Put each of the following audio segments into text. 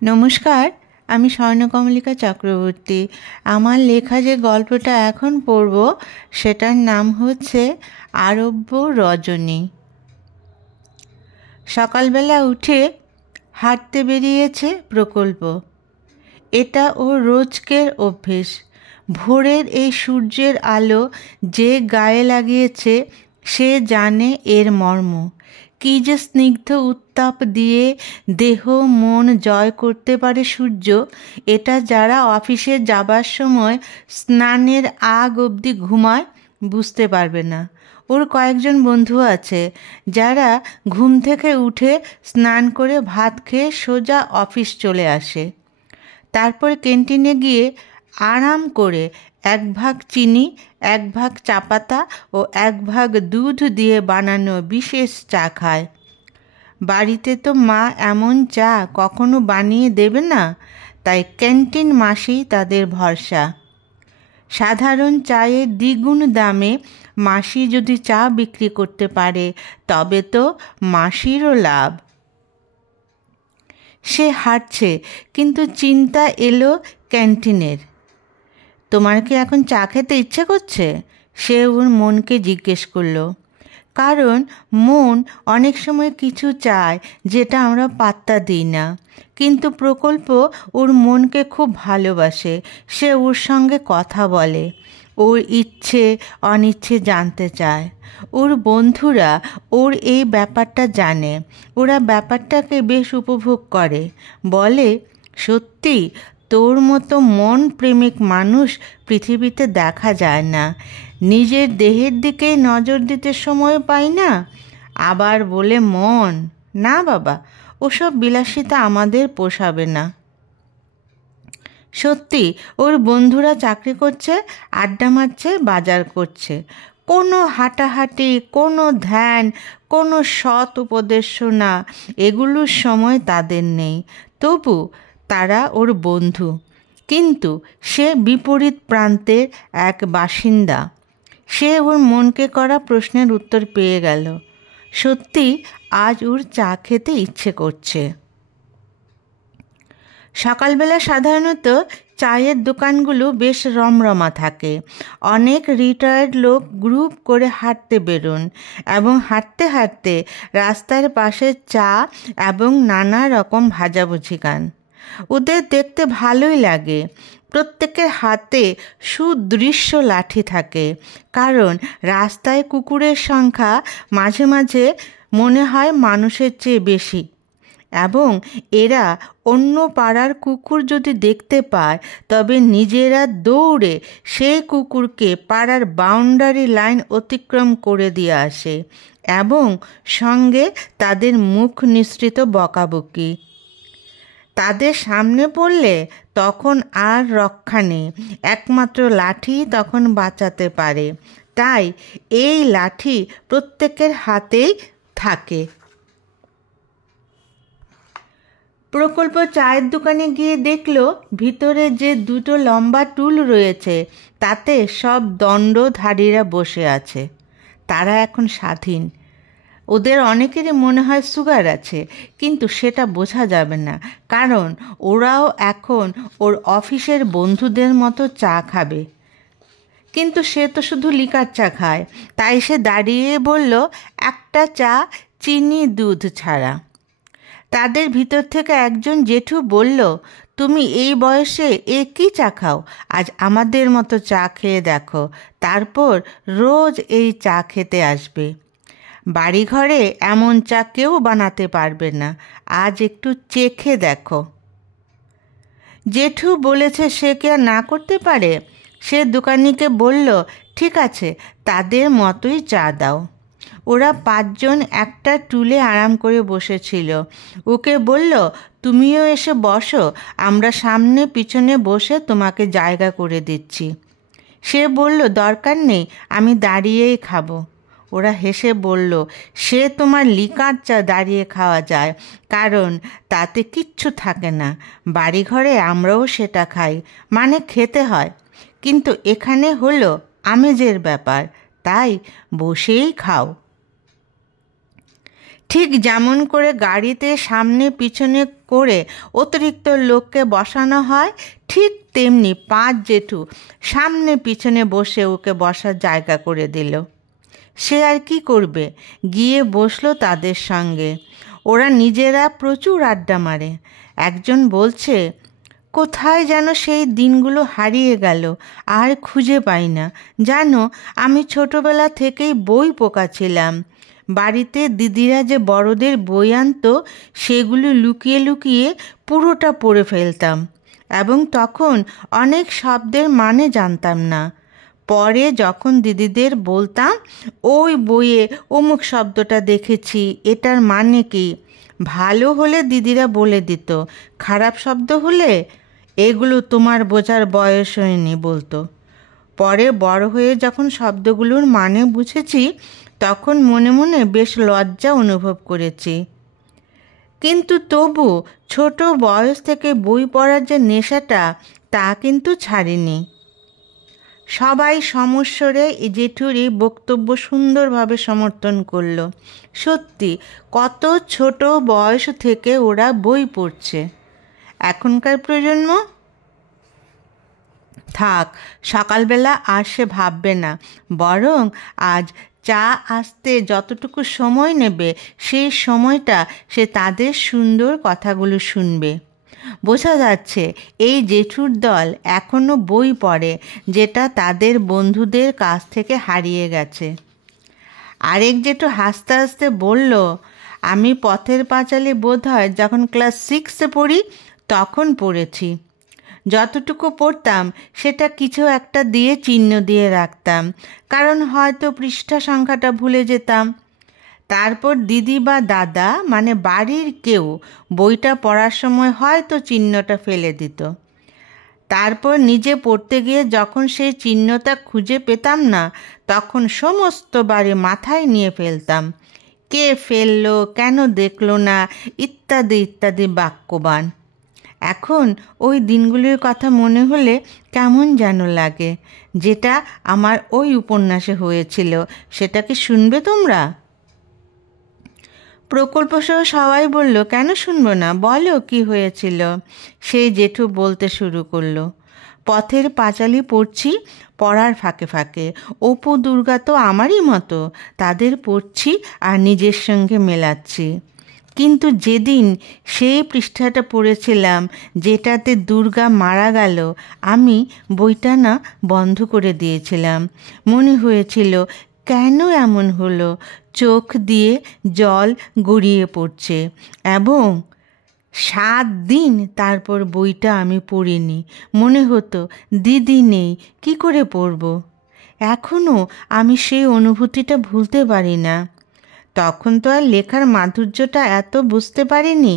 নমস্কার, আমি স্বর্ণকমলিকা চক্রবর্তী। আমার লেখা যে গল্পটা এখন পড়ব সেটার নাম হচ্ছে আরব্য রজনী। সকালবেলা উঠে হাঁটতে বেরিয়েছে প্রকল্প। এটা ওর রোজকের অভ্যেস। ভোরের এই সূর্যের আলো যে গায়ে লাগিয়েছে সে জানে এর মর্ম। কী যে স্নিগ্ধ উত্তাপ দিয়ে দেহ মন জয় করতে পারে সূর্য, এটা যারা অফিসে যাবার সময় স্নানের আগ অবধি ঘুমায় বুঝতে পারবে না। ওর কয়েকজন বন্ধু আছে যারা ঘুম থেকে উঠে স্নান করে ভাত খেয়ে সোজা অফিস চলে আসে। তারপর ক্যান্টিনে গিয়ে আরাম করে 1 ভাগ চিনি, 1 ভাগ চা পাতা ও 1 ভাগ দুধ দিয়ে বানানো বিশেষ চা খায়। বাড়িতে তো মা এমন চা কখনো বানিয়ে দেবে না, তাই ক্যান্টিন মাসিই তাদের ভরসা। সাধারণ চায়ের দ্বিগুণ দামে মাসি যদি চা বিক্রি করতে পারে তবে তো মাসিরও লাভ। সে হাঁটছে, কিন্তু চিন্তা এলো ক্যান্টিনের। তোমার কি এখন চা খেতে ইচ্ছে করছে? সে ওর মনকে জিজ্ঞেস করলো। কারণ মন অনেক সময় কিছু চায় যেটা আমরা পাত্তা দিই না। কিন্তু প্রকল্প ওর মনকে খুব ভালোবাসে। সে ওর সঙ্গে কথা বলে, ওর ইচ্ছে অনিচ্ছে জানতে চায়। ওর বন্ধুরা ওর এই ব্যাপারটা জানে। ওরা ব্যাপারটাকে বেশ উপভোগ করে। বলে, সত্যি তোর মতো মন প্রেমিক মানুষ পৃথিবীতে দেখা যায় না। নিজের দেহের দিকেই নজর দিতে সময় পাই না, আবার বলে মন। না বাবা, ওসব বিলাসিতা আমাদের পোষাবে না। সত্যি ওর বন্ধুরা চাকরি করছে, আড্ডা মারছে, বাজার করছে। কোনো হাঁটাহাঁটি, কোনো ধ্যান, কোনো সৎ উপদেশ শোনা, এগুলোর সময় তাদের নেই। তবু তারা ওর বন্ধু। কিন্তু সে বিপরীত প্রান্তের এক বাসিন্দা। সে ওর মনকে করা প্রশ্নের উত্তর পেয়ে গেল। সত্যি আজ ওর চা খেতে ইচ্ছে করছে। সকালবেলা সাধারণত চায়ের দোকানগুলো বেশ রমরমা থাকে। অনেক রিটায়ার্ড লোক গ্রুপ করে হাঁটতে বেরোন এবং হাঁটতে হাঁটতে রাস্তার পাশে চা এবং নানা রকম ভাজাভুজি খান। ওদের দেখতে ভালোই লাগে। প্রত্যেকের হাতে সুদৃশ্য লাঠি থাকে, কারণ রাস্তায় কুকুরের সংখ্যা মাঝে মাঝে মনে হয় মানুষের চেয়ে বেশি। এবং এরা অন্য পাড়ার কুকুর যদি দেখতে পায় তবে নিজেরা দৌড়ে সেই কুকুরকে পাড়ার বাউন্ডারি লাইন অতিক্রম করে দিয়ে আসে এবং সঙ্গে তাদের মুখ নিঃসৃত বকাবকি। তাদের সামনে পড়লে তখন আর রক্ষা নেই। একমাত্র লাঠি তখন বাঁচাতে পারে। তাই এই লাঠি প্রত্যেকের হাতেই থাকে। প্রকল্প চায়ের দোকানে গিয়ে দেখলো ভিতরে যে 2টো লম্বা টুল রয়েছে তাতে সব দণ্ডধারীরা বসে আছে। তারা এখন স্বাধীন। ওদের অনেকেরই মনে হয় সুগার আছে, কিন্তু সেটা বোঝা যাবে না, কারণ ওরাও এখন ওর অফিসের বন্ধুদের মতো চা খাবে। কিন্তু সে তো শুধু লিকার চা খায়, তাই সে দাঁড়িয়ে বলল, একটা চা, চিনি দুধ ছাড়া। তাদের ভিতর থেকে একজন জেঠু বলল, তুমি এই বয়সে এ কী চা খাও? আজ আমাদের মতো চা খেয়ে দেখো, তারপর রোজ এই চা খেতে আসবে। বাড়িঘরে এমন চা কেউ বানাতে পারবে না, আজ একটু চেখে দেখো। জেঠু বলেছে সে কি আর না করতে পারে? সে দোকানিকে বলল, ঠিক আছে, তাদের মতোই চা দাও। ওরা 5 জন একটা টুলে আরাম করে বসেছিল। ওকে বলল, তুমিও এসে বসো, আমরা সামনে পিছনে বসে তোমাকে জায়গা করে দিচ্ছি। সে বলল, দরকার নেই, আমি দাঁড়িয়েই খাবো। ওরা হেসে বলল, সে তোমার লিকার চা দাঁড়িয়ে খাওয়া যায়, কারণ তাতে কিচ্ছু থাকে না। বাড়িঘরে আমরাও সেটা খাই, মানে খেতে হয়, কিন্তু এখানে হলো আমেজের ব্যাপার, তাই বসেই খাও। ঠিক যেমন করে গাড়িতে সামনে পিছনে করে অতিরিক্ত লোককে বসানো হয়, ঠিক তেমনি পাঁচ জেঠু সামনে পিছনে বসে ওকে বসার জায়গা করে দিল। সে আর কি করবে, গিয়ে বসলো তাদের সঙ্গে। ওরা নিজেরা প্রচুর আড্ডা মারে। একজন বলছে, কোথায় যেন সেই দিনগুলো হারিয়ে গেল, আর খুঁজে পাই না। জানো, আমি ছোটবেলা থেকেই বই পোকা ছিলাম। বাড়িতে দিদিরা যে বড়দের বই আনতো, সেগুলো লুকিয়ে লুকিয়ে পুরোটা পড়ে ফেলতাম, এবং তখন অনেক শব্দের মানে জানতাম না। পরে যখন দিদিদের বলতাম, ওই বইয়ে অমুক শব্দটা দেখেছি, এটার মানে কি, ভালো হলে দিদিরা বলে দিত, খারাপ শব্দ হলে এগুলো তোমার বোঝার বয়স হয়নি বলতো। পরে বড় হয়ে যখন শব্দগুলোর মানে বুঝেছি, তখন মনে মনে বেশ লজ্জা অনুভব করেছি। কিন্তু তবু ছোট বয়স থেকে বই পড়ার যে নেশাটা, তা কিন্তু ছাড়িনি। সবাই সমস্বরে জেঠুর এই বক্তব্য সুন্দরভাবে সমর্থন করল। সত্যি, কত ছোট বয়স থেকে ওরা বই পড়ছে। এখনকার প্রজন্ম থাক, সকালবেলা আর সে ভাববে না, বরং আজ চা আসতে যতটুকু সময় নেবে, সেই সময়টা সে তাদের সুন্দর কথাগুলো শুনবে। বোঝা যাচ্ছে এই জেঠুর দল এখনও বই পড়ে, যেটা তাদের বন্ধুদের কাছ থেকে হারিয়ে গেছে। আরেক জেঠু হাসতে হাসতে বলল, আমি পথের পাঁচালী বোধহয় যখন ক্লাস 6-এ পড়ি তখন পড়েছি। যতটুকু পড়তাম সেটা কিছু একটা দিয়ে চিহ্ন দিয়ে রাখতাম, কারণ হয়তো পৃষ্ঠা সংখ্যাটা ভুলে যেতাম। তারপর দিদি বা দাদা, মানে বাড়ির কেউ, বইটা পড়ার সময় হয়তো চিহ্নটা ফেলে দিত। তারপর নিজে পড়তে গিয়ে যখন সেই চিহ্নটা খুঁজে পেতাম না, তখন সমস্ত বাড়ি মাথায় নিয়ে ফেলতাম, কে ফেললো, কেন দেখলো না, ইত্যাদি ইত্যাদি বাক্যবাণ। এখন ওই দিনগুলির কথা মনে হলে কেমন যেন লাগে। যেটা আমার ওই উপন্যাসে হয়েছিল, সেটা কি শুনবে তোমরা? প্রকল্প সহ সবাই বলল, কেন শুনবো না, বলো কি হয়েছিল। সেই জেঠু বলতে শুরু করলো, পথের পাঁচালী পড়ছি, পড়ার ফাঁকে ফাঁকে অপু দুর্গা তো আমারই মতো, তাদের পড়ছি আর নিজের সঙ্গে মেলাচ্ছি। কিন্তু যেদিন সেই পৃষ্ঠাটা পড়েছিলাম যেটাতে দুর্গা মারা গেল, আমি বইটা না বন্ধ করে দিয়েছিলাম। মনে হয়েছিল কেন এমন হলো, চোখ দিয়ে জল গড়িয়ে পড়ছে, এবং 7 দিন তারপর বইটা আমি পড়িনি। মনে হতো দিদি নেই, কি করে পড়ব। এখনও আমি সেই অনুভূতিটা ভুলতে পারি না। তখন তো আর লেখার মাধুর্যটা এত বুঝতে পারিনি।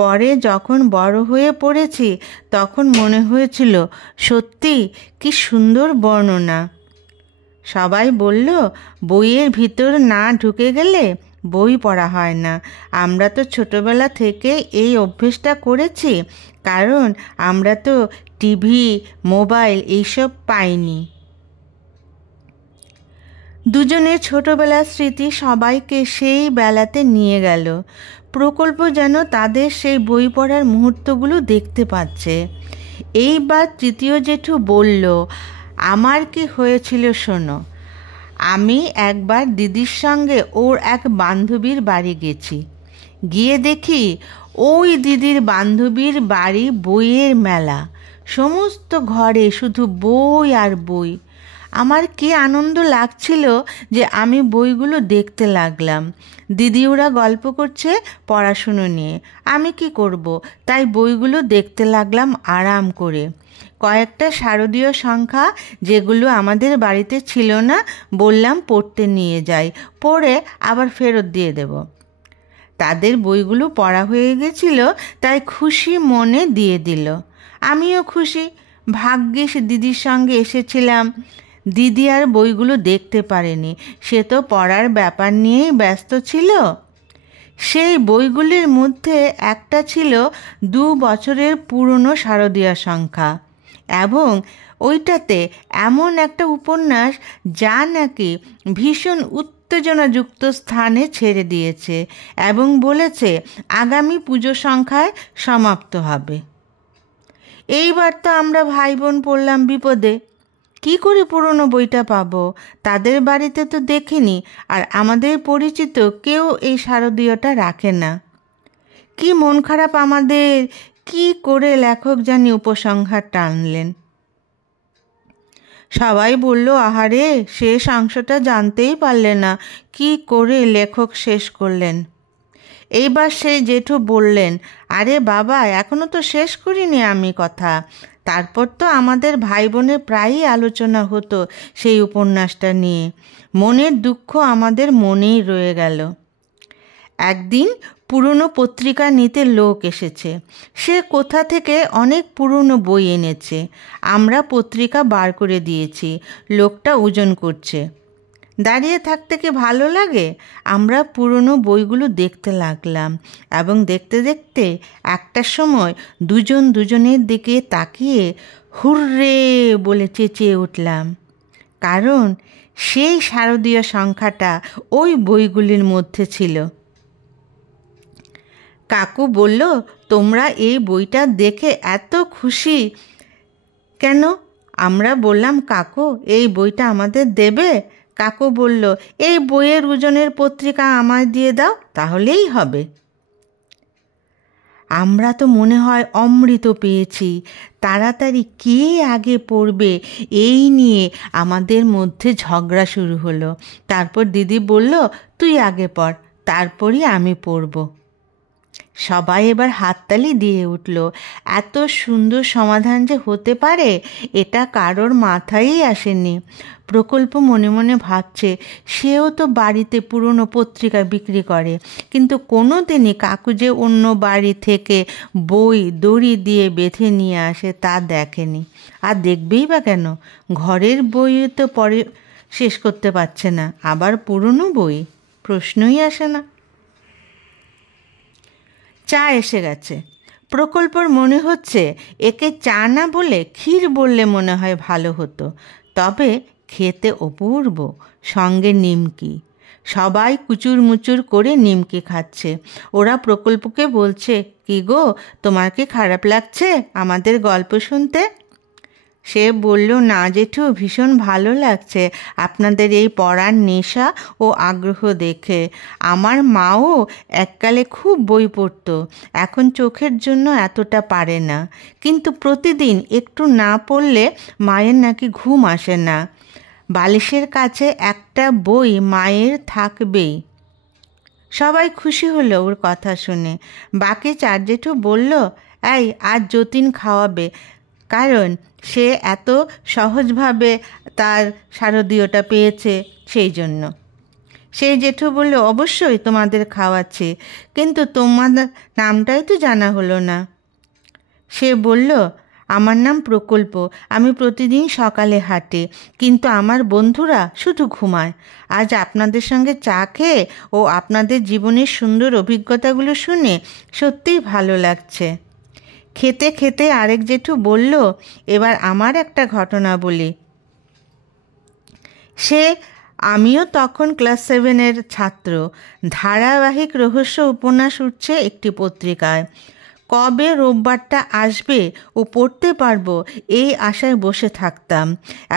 পরে যখন বড় হয়ে পড়েছি, তখন মনে হয়েছিল সত্যি কি সুন্দর বর্ণনা। সবাই বলল, বইয়ের ভিতর না ঢুকে গেলে বই পড়া হয় না। আমরা তো ছোটবেলা থেকে এই অভ্যেসটা করেছি, কারণ আমরা তো টিভি, মোবাইল এইসব পাইনি। দুজনের ছোটবেলার স্মৃতি সবাইকে সেই বেলাতে নিয়ে গেল। প্রকল্প যেন তাদের সেই বই পড়ার মুহূর্তগুলো দেখতে পাচ্ছে। এইবার তৃতীয় জেঠু বলল, আমার কি হয়েছিল শোনো। আমি একবার দিদির সঙ্গে ওর এক বান্ধবীর বাড়ি গেছি। গিয়ে দেখি ওই দিদির বান্ধবীর বাড়ি বইয়ের মেলা, সমস্ত ঘরে শুধু বই আর বই। আমার কি আনন্দ লাগছিল যে আমি বইগুলো দেখতে লাগলাম। দিদি ওরা গল্প করছে পড়াশুনো নিয়ে, আমি কি করব, তাই বইগুলো দেখতে লাগলাম আরাম করে। কয়েকটা শারদীয় সংখ্যা যেগুলো আমাদের বাড়িতে ছিল না, বললাম পড়তে নিয়ে যাই, পড়ে আবার ফেরত দিয়ে দেব। তাদের বইগুলো পড়া হয়ে গেছিল, তাই খুশি মনে দিয়ে দিল। আমিও খুশি, ভাগ্যিস দিদির সঙ্গে এসেছিলাম। দিদি আর বইগুলো দেখতে পারেনি, সে তো পড়ার ব্যাপার নিয়েই ব্যস্ত ছিল। সেই বইগুলির মধ্যে একটা ছিল 2 বছরের পুরনো শারদীয় সংখ্যা, এবং ওইটাতে এমন একটা উপন্যাস যা নাকি ভীষণ উত্তেজনাযুক্ত স্থানে ছেড়ে দিয়েছে এবং বলেছে আগামী পুজো সংখ্যায় সমাপ্ত হবে। এইবার তো আমরা ভাই বোন পড়লাম বিপদে। কি করে পুরনো বইটা পাবো? তাদের বাড়িতে তো দেখিনি, আর আমাদের পরিচিত কেউ এই শারদীয়টা রাখে না। কি মন খারাপ আমাদের! কি করে লেখক জানি উপসংহার টানলেন। সবাই বলল, আহারে, শেষ অংশটা জানতেই পারলে না, কি করে লেখক শেষ করলেন। এইবার সেই জেঠু বললেন, আরে বাবা, এখনো তো শেষ করিনি আমি কথা। তারপর তো আমাদের ভাই বোনের প্রায়ই আলোচনা হতো সেই উপন্যাসটা নিয়ে। মনের দুঃখ আমাদের মনেই রয়ে গেল। একদিন পুরনো পত্রিকা নিতে লোক এসেছে। সে কোথা থেকে অনেক পুরনো বই এনেছে। আমরা পত্রিকা বার করে দিয়েছি। লোকটা ওজন করছে। দাঁড়িয়ে থাকতে কি ভালো লাগে? আমরা পুরনো বইগুলো দেখতে লাগলাম এবং দেখতে দেখতে একটা সময় দুজন দুজনের দিকে তাকিয়ে হুররে বলে চেঁচিয়ে উঠলাম। কারণ সেই শারদীয় সংখ্যাটা ওই বইগুলির মধ্যে ছিল। কাকু বলল, তোমরা এই বইটা দেখে এত খুশি কেন? আমরা বললাম, কাকু, এই বইটা আমাদের দেবে? কাকু বলল, এই বইয়ের ওজনের পত্রিকা আমায় দিয়ে দাও, তাহলেই হবে। আমরা তো মনে হয় অমৃত পেয়েছি। তাড়াতাড়ি কে আগে পড়বে এই নিয়ে আমাদের মধ্যে ঝগড়া শুরু হলো। তারপর দিদি বলল, তুই আগে পড়, তারপরই আমি পড়ব। সবাই এবার হাততালি দিয়ে উঠল। এত সুন্দর সমাধান যে হতে পারে এটা কারোর মাথায়ই আসেনি। প্রকল্প মনে মনে ভাবছে, সেও তো বাড়িতে পুরনো পত্রিকা বিক্রি করে, কিন্তু কোনো দিনই কাকু যে অন্য বাড়ি থেকে বই দড়ি দিয়ে বেঁধে নিয়ে আসে তা দেখেনি। আর দেখবেই বা কেন? ঘরের বই তো পরে শেষ করতে পারছে না, আবার পুরনো বই? প্রশ্নই আসে না। চা এসে গেছে। প্রকল্পর মনে হচ্ছে একে চা না বলে ক্ষীর বললে মনে হয় ভালো হতো। তবে খেতে অপূর্ব, সঙ্গে নিমকি। সবাই কুচুর মুচুর করে নিমকি খাচ্ছে। ওরা প্রকল্পকে বলছে, কি গো, তোমার কি খারাপ লাগছে আমাদের গল্প শুনতে? সে বলল, না জেঠু, ভীষণ ভালো লাগছে আপনাদের এই পড়ার নেশা ও আগ্রহ দেখে। আমার মাও এককালে খুব বই পড়তো, এখন চোখের জন্য এতটা পারে না, কিন্তু প্রতিদিন একটু না পড়লে মায়ের নাকি ঘুম আসে না। বালিশের কাছে একটা বই মায়ের থাকবেই। সবাই খুশি হলো ওর কথা শুনে। বাকি চার জেঠু বলল, এই আজ যতীন খাওয়াবে, কারণ সে এত সহজভাবে তার শারদীয়টা পেয়েছে সেই জন্য। সেই জেঠু বলল, অবশ্যই তোমাদের খাওয়াচ্ছে, কিন্তু তোমাদের নামটাই তো জানা হলো না। সে বলল, আমার নাম প্রকল্প, আমি প্রতিদিন সকালে হাঁটি, কিন্তু আমার বন্ধুরা শুধু ঘুমায়। আজ আপনাদের সঙ্গে চা খেয়ে ও আপনাদের জীবনের সুন্দর অভিজ্ঞতাগুলো শুনে সত্যিই ভালো লাগছে। খেতে খেতে আরেক জেঠু বলল, এবার আমার একটা ঘটনা বলি। আমিও তখন ক্লাস 7-এর ছাত্র। ধারাবাহিক রহস্য উপন্যাস উঠছে একটি পত্রিকায়। কবে রোববারটা আসবে ও পড়তে পারবো এই আশায় বসে থাকতাম,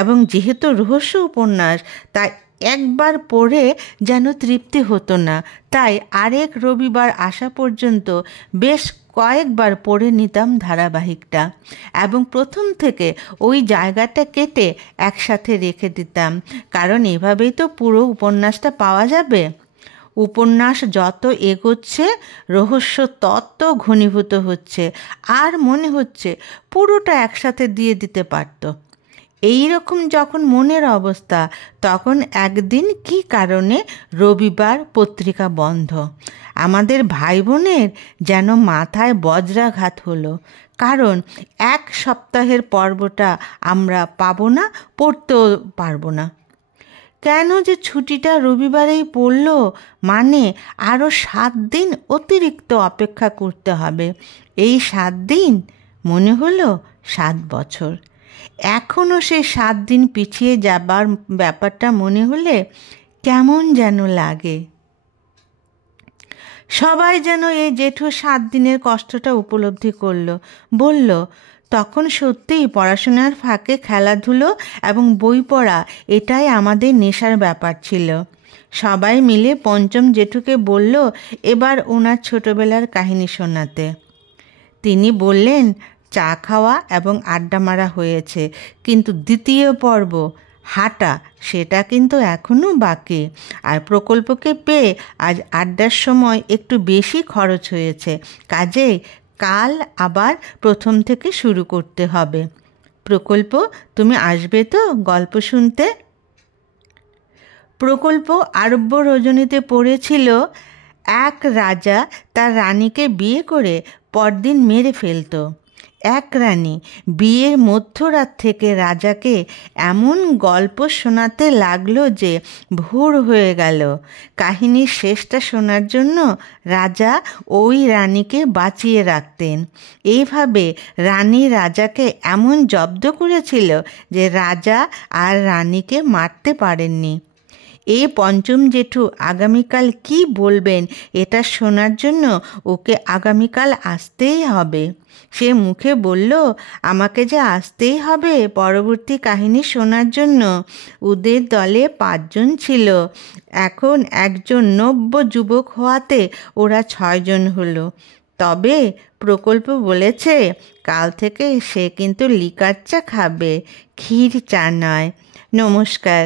এবং যেহেতু রহস্য উপন্যাস তাই একবার পড়ে যেন তৃপ্তি হতো না, তাই আরেক রবিবার আসা পর্যন্ত বেশ কয়েকবার পড়ে নিতাম ধারাবাহিকটা, এবং প্রথম থেকে ওই জায়গাটা কেটে একসাথে রেখে দিতাম, কারণ এভাবেই তো পুরো উপন্যাসটা পাওয়া যাবে। উপন্যাস যত এগোচ্ছে রহস্য তত ঘনীভূত হচ্ছে, আর মনে হচ্ছে পুরোটা একসাথে দিয়ে দিতে পারত। এই রকম যখন মনের অবস্থা, তখন একদিন কী কারণে রবিবার পত্রিকা বন্ধ। আমাদের ভাই বোনের যেন মাথায় বজ্রাঘাত হলো, কারণ এক সপ্তাহের পর্বটা আমরা পাবো না, পড়তেও পারবো না। কেন যে ছুটিটা রবিবারেই পড়ল, মানে আরও 7 দিন অতিরিক্ত অপেক্ষা করতে হবে। এই 7 দিন মনে হলো 7 বছর। এখনও সেই 7 দিন পিছিয়ে যাবার ব্যাপারটা মনে হলে কেমন যেন লাগে। সবাই যেন এই জেঠু 7 দিনের কষ্টটা উপলব্ধি করলো। বলল, তখন সত্যিই পড়াশোনার ফাঁকে খেলাধুলো এবং বই পড়া এটাই আমাদের নেশার ব্যাপার ছিল। সবাই মিলে পঞ্চম জেঠুকে বলল এবার ওনার ছোটবেলার কাহিনী শোনাতে। তিনি বললেন, চা খাওয়া এবং আড্ডা মারা হয়েছে, কিন্তু দ্বিতীয় পর্ব হাঁটা সেটা কিন্তু এখনও বাকি। আর প্রকল্পকে পেয়ে আজ আড্ডার সময় একটু বেশি খরচ হয়েছে, কাজেই কাল আবার প্রথম থেকে শুরু করতে হবে। প্রকল্প, তুমি আসবে তো গল্প শুনতে? প্রকল্প আরব্য রজনীতে পড়েছিল, এক রাজা তার রানীকে বিয়ে করে পরদিন মেরে ফেলত। এক রানী বিয়ের মধ্যরাত থেকে রাজাকে এমন গল্প শোনাতে লাগলো যে ভোর হয়ে গেল। কাহিনীর শেষটা শোনার জন্য রাজা ওই রানীকে বাঁচিয়ে রাখতেন। এইভাবে রানী রাজাকে এমন জব্দ করেছিল যে রাজা আর রানীকে মারতে পারেননি। এ পঞ্চম জেঠু আগামীকাল কি বলবেন এটা শোনার জন্য ওকে আগামীকাল আসতেই হবে। সে মুখে বলল, আমাকে যে আসতেই হবে পরবর্তী কাহিনী শোনার জন্য। ওদের দলে 5 জন ছিল, এখন একজন নব্য যুবক হওয়াতে ওরা 6 জন হলো। তবে প্রকল্প বলেছে কাল থেকে সে কিন্তু লিকার চা খাবে, ক্ষীর চা নয়। নমস্কার।